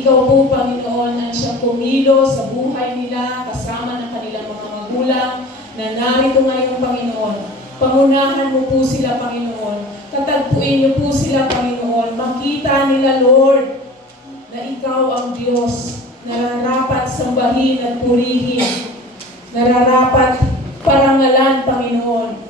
Ikaw po, Panginoon, ang siyang pumilo sa buhay nila, kasama ng kanilang mga magulang, na narito ngayon, Panginoon. Pangunahan mo po sila, Panginoon. Tatagpuin niyo po sila, Panginoon. Makita nila, Lord, na ikaw ang Diyos, nararapat sambahin at purihin, nararapat parangalan, Panginoon.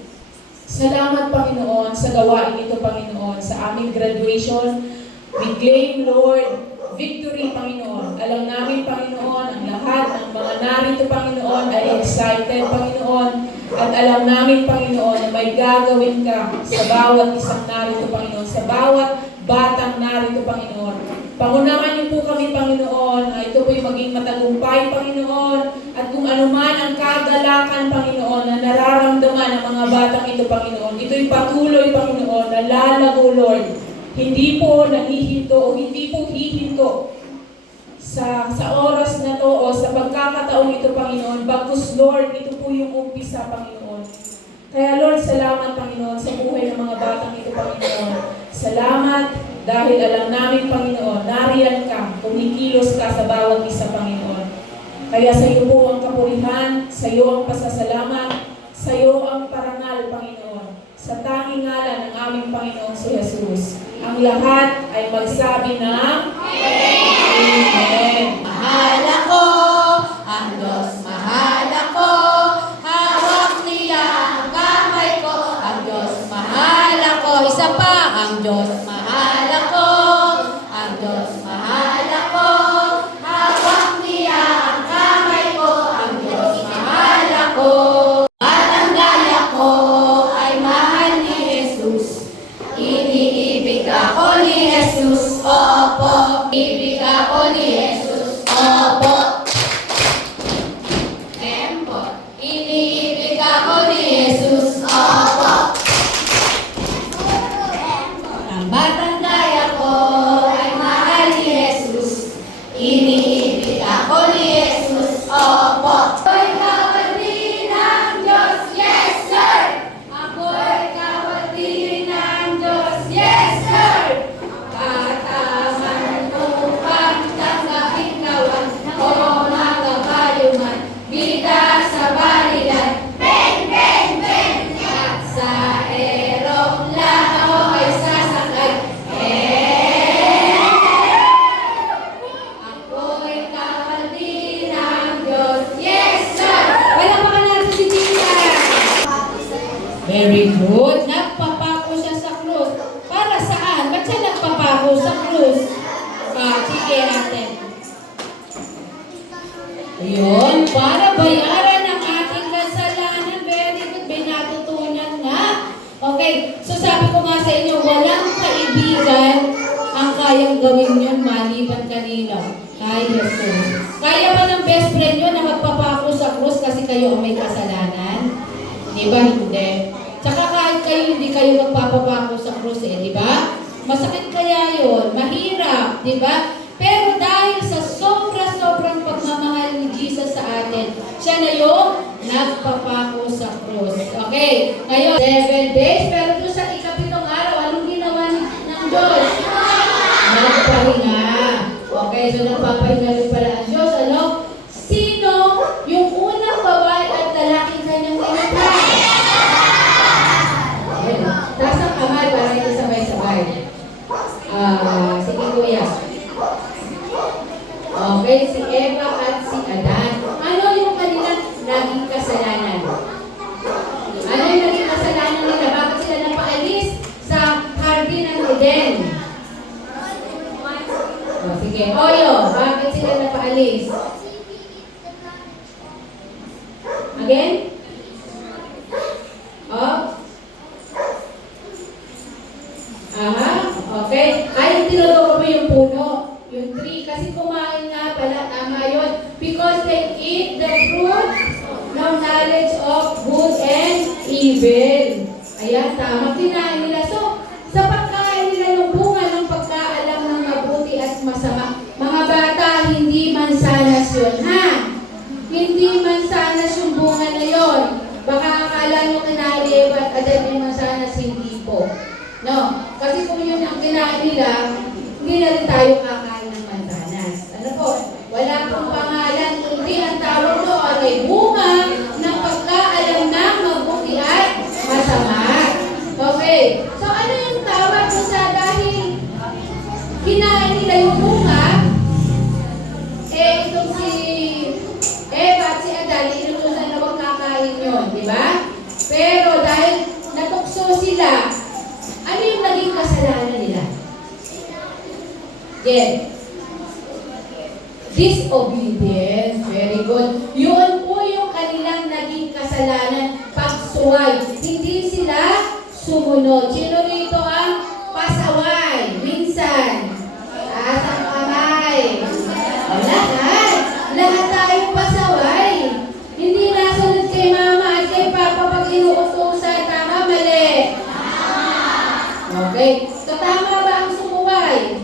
Salamat, Panginoon, sa gawain ito, Panginoon, sa aming graduation. We claim, Lord, victory, Panginoon. Alam namin, Panginoon, ang lahat ng mga narito, Panginoon, ay excited, Panginoon. At alam namin, Panginoon, na may gagawin ka sa bawat isang narito, Panginoon, sa bawat batang narito, Panginoon. Pangunahan niyo po kami, Panginoon, na ito po'y maging matagumpay, Panginoon, at kung anuman ang kagalakan, Panginoon, na nararamdaman ng mga batang ito, Panginoon, ito'y patuloy, Panginoon, na lalago, Lord. Hindi po nahihinto o hindi po hihinto sa oras na to o sa pagkakataon ito, Panginoon. Bagkus, Lord, ito po yung umpisa, Panginoon. Kaya, Lord, salamat, Panginoon, sa buhay ng mga batang ito, Panginoon. Salamat dahil alam namin, Panginoon, nariyan ka, kumikilos ka sa bawat isa, Panginoon. Kaya sa iyo po ang kapurihan, sa iyo ang pasasalamat, sa iyo ang parangal, Panginoon. Sa tanging ngalan ng aming Panginoon si Jesus. Ang lahat ay magsabi ng Amen. Mahal ako, ang Diyos mahal ako, hawak niya ang kamay ko, ang Diyos mahal ako. Isa pa, ang Diyos mahal ako, ang Diyos mahal ako, hawak niya ang kamay ko, ang Diyos mahal ako. Batang gaya ko ay mahal ni Jesus, iniibig ako ni Jesus, opo, ibig ako ni Jesus, opo. Tempo, iniibig ako ni Jesus, opo. Ang batang gaya ko ay mahal ni Jesus, iniibig ako ni Jesus, opo. Ako'y kawalin ng Diyos, yes sir! Ako'y kawalin ng Diyos, yes sir! Kataman upang tanggapin kawan o mga kabayuman, bida sa balilan, bang, bang, bang! At sa aeroplano ako'y sasakay, ako'y kawalin ng Diyos, yes sir! Palakpakan natin si Tia! Very good. Nagpapako siya sa krus. Para saan? Ba't siya nagpapako sa krus? Sige ate. Ayun, para bayaran ang ating kasalanan. Very good. May natutunan nga. Okay, so sabi ko nga sa inyo, walang kaibigan ang kayang gawin yun maliban kanino? Kay Jesus. Kaya ba ng best friend nyo na magpapako sa krus kasi kayo ang may kasalanan? Di ba? Hindi. Tsaka kahit kayo hindi kayo magpapapako sa krus di ba? Masakit kaya yun, mahirap, di ba? Pero dahil sa sobra-sobrang pagmamahal ni Jesus sa atin, siya na yung nagpapako sa krus. Okay, ngayon, 7 days, pero doon sa ikapitong araw, anong ginawa ng Diyos? Nagpahinga. Okay, so nagpapahinga rin pala ang Diyos. Ano? Sino yung unang babae at lalaking kanyang nilikha? Taas ang kamay para ito sabay-sabay. Sige kuya. Okay, si Eva at si Adan. Ano yung kanilang naging kasalanan? Ano yung naging kasalanan nila? Bakit sila napaalis sa Hardin ng Eden? Sige. Oyo, bakit sila napaalis? Again? Okay. Ay, tinuturo mo yung puno. Yung tree. Kasi kumain nga pala. Tama yun. Because they eat the fruit ng knowledge of good and evil. Ayan, tama. Kinain nila. So, sa pagkain nila yung bunga ng pagkaalam ng mabuti at masama. Mga bata, hindi mansanas yun, ha? Hindi mansanas yung bunga na yun. Baka akala nyo kinain ni Eva at Adan yung mansanas, hindi po. No? Kasi kung yun ang kinain nila, hindi na rin tayo kakain ng mansanas. Jen. Disobedience. Very good. Yun po yung kanilang naging kasalanan. Pagsuway. Hindi sila sumunod. Sino rito ang pasaway? Minsan. Taas ang kamay. Lahat. Lahat tayong pasaway. Hindi nasunod kay mama at kay papa pag inuutusan. Tama, mali? Okay. So, tama ba ang sumuway?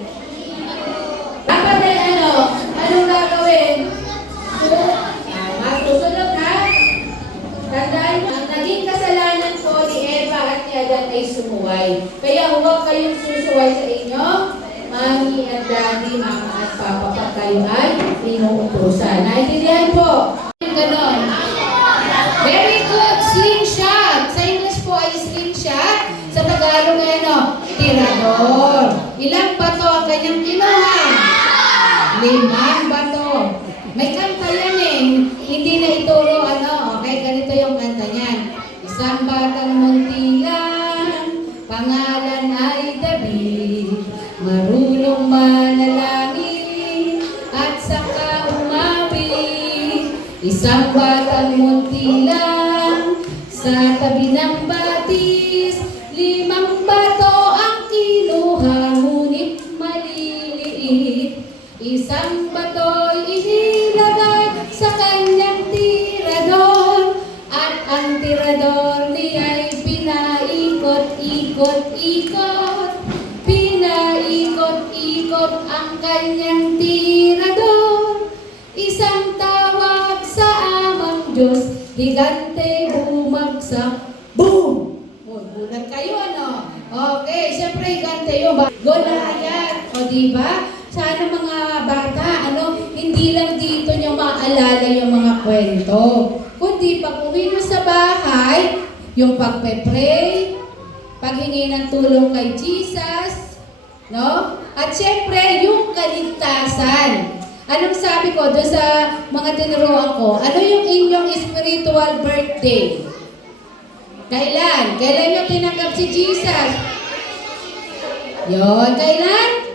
Dapat ay anong gagawin? Tama, susunod ha? Tandaan, ang naging kasalanan ko ni Eva at ni Adan ay sumuway. Kaya huwag kayong susuway sa inyo, mami at daddy, mama at papa, pag kayo ay inuutusan. Naintindihan po? Ganon. Very good. Slingshot. Sa English po ay slingshot. Sa Tagalog ay tirador. Ilang bato ang kanyang kinuha? 5 bato. May kanta yan eh. Hindi na ituro okay, ganito yung kanta niyan. Isang batang muntilan, pangalan ay David, marunong manalangin at saka umawit. Isang batang muntilan, sa tabi ng batis, 5 bato ang kinuha, ngunit maliliit. Isang bato'y inilagay sa kanyang tirador, at ang tirador niya'y pinaikot-ikot-ikot. Pinaikot-ikot ang kanyang tirador. Isang tawag sa amang Diyos, higante bumagsak. Boom! Gulat kayo Okay, siyempre higante yun. Goliath. O diba? Sana mga bata, hindi lang dito nyo maalala yung mga kwento. Kundi pag uwi nyo sa bahay, yung pagpe-pray, paghingi ng tulong kay Jesus, no? At syempre, yung kaligtasan. Anong sabi ko doon sa mga tinuruan ko? Ano yung inyong spiritual birthday? Kailan? Kailan nyo tinanggap si Jesus? Yon, kailan?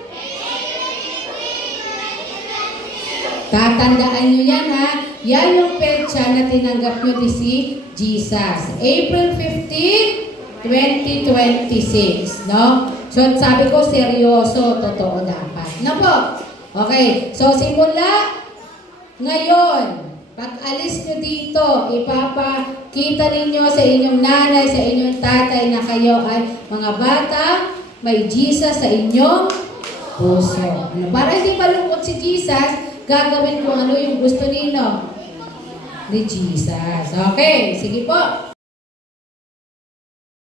Tatandaan nyo yan ha. Yan yung petsa na tinanggap nyo si Jesus. April 15, 2026. No? So sabi ko, seryoso, totoo dapat. No po? Okay. So simula ngayon, pag alis nyo dito, ipapakita ninyo sa inyong nanay, sa inyong tatay na kayo ay mga bata, may Jesus sa inyong puso. Para hindi malungkot si Jesus, gagawin kung ano yung gusto ninyo ni Jesus. Okay, sige po.